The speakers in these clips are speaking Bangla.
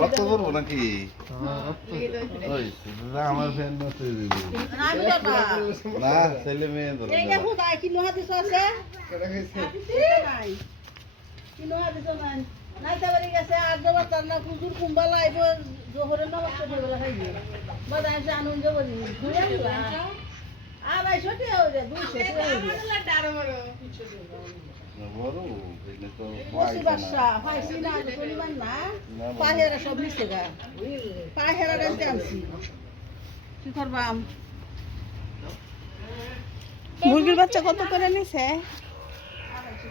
রক্ত করবো নাকি আমার ফ্যান না ছেলে মেয়ে মুরগির বাচ্চা কত করে নিছে?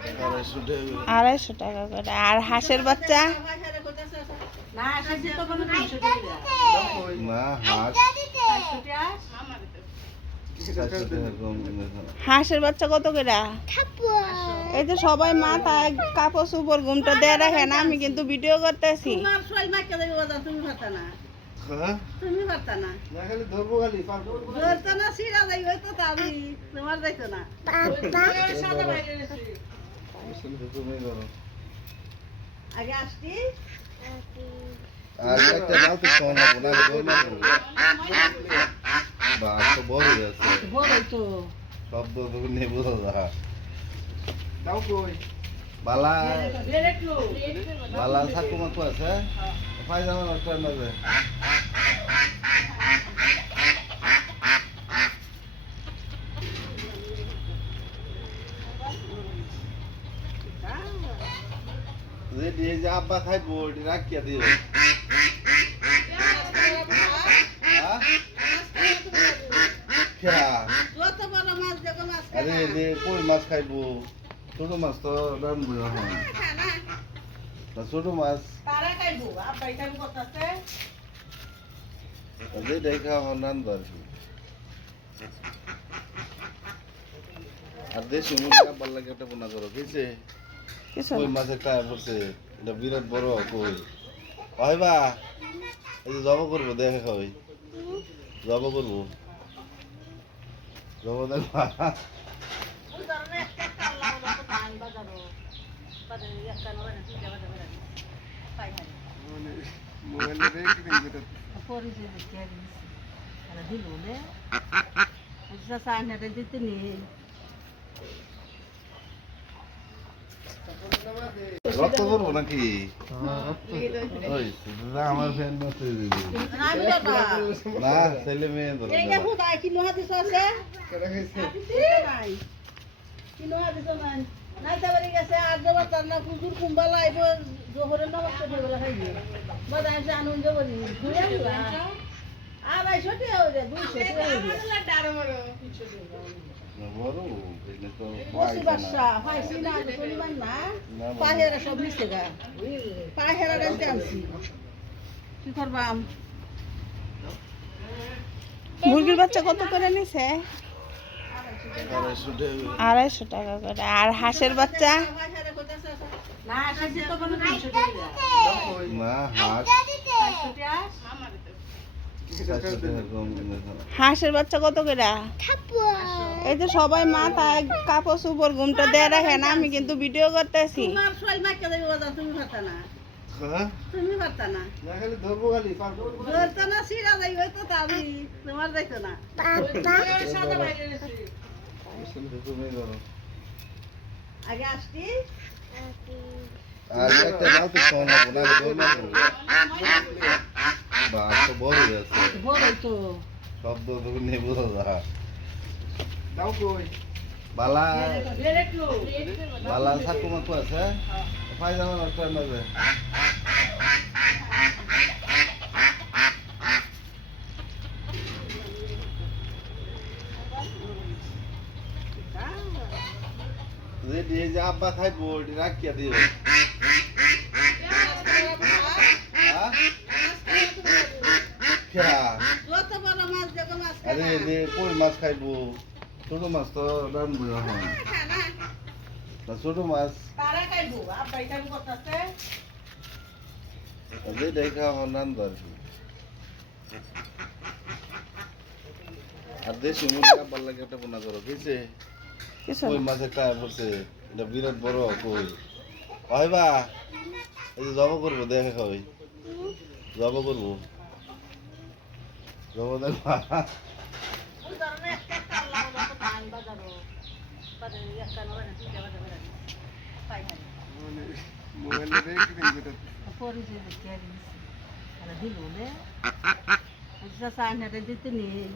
250 টাকা করে। আর হাঁসের বাচ্চা? হাঁসের বাচ্চা কত করে? এই যে সবাই মাথায় কাপড় চোপড় ঘুমটা দিয়ে রাখেন, আমি কিন্তু ভিডিও করতেছি। তুমি পারতা না খালি ধরবো খালি ধরতো না সিরা যাইবে তো আমি তোমার যাইতো না তুমি করো আগে আসছি আর একটা দাও তো কোন না বল না বাস তো বড় আছে বড় তো শব্দ তো নেই বোঝা যায় দাও কই বালা বালা থাকু মত আছে পায়জামা নষ্ট না যায় ये जो आप खाई बोर्ड रख क्या दियो क्या अरे ये कोई माछ खाइबो छोटो माछ तो दाम बुझा है ना छोटो माछ तारा खाइबो आप बैठा को बताते अरे देखा हो नान दर আর দেশি মুরগি আবার লাগে একটা বোনা করো কিছে কই মাছ একটা পড়ছে এটা বিরাট বড় কই কইবা এই যে জব করব দেখে কই জব করব জব দেখবা ওই ধরনের একটা কাল্লা ওটা তো ধান বাজারো পারে একটা নয় না তিনটা বাজার পাই না মোবাইলে রেখে দিন যেটা পরে যে দেখে দিছি আরে দিলুলে ওটা সাইনাটা দিতে নি রক্ত করবো নাকি আমার ফ্যান না ছেলে মেয়ে মুরগির বাচ্চা কত করে নিছে? 250 টাকা করে। আর হাঁসের বাচ্চা? হাঁসের বাচ্চা কত করে? এই যে সবাই মাথায় কাপড় চোপড় ঘুমটা দিয়ে রাখেন, আমি কিন্তু ভিডিও করতেছি। তুমি পারতা না খালি ধরবো খালি ধরতো না সিরা যাইবে তো আমি তোমার যাইতো না তুমি করো আগে আসছি আর একটা দাও তো কোন না বল না বাস তো বড় আছে বড় তো শব্দ তো নেই বোঝা যায় দাও কই বালা বালা থাকু মত আছে পায়জামা নষ্ট না যায় ये जो आप खाई बोर्ड रख क्या दियो क्या अरे ये कोई माछ खाइबो छोटो माछ तो दाम बुझा है ना छोटो माछ तारा खाइबो आप बैठा को बताते अरे देखा हो नान दर আর দেশি মুরগি আবার লাগে একটা বোনা করো কিছে কই মাছ একটা পড়ছে এটা বিরাট বড় কই কইবা এই যে জব করব দেখে কই জবা করবো জবা দেখবা ওই ধরনের একটা কাল্লাও যত নাই বাজারও বাজারে একখান বাজারে দুইটা বাজারে বেড়াচ্ছি পাইহারি মোবাইলে রেখে দিন যেটা পরিচয় দেখতে আর দিল রে আচ্ছা সাইনারে দিতে নেই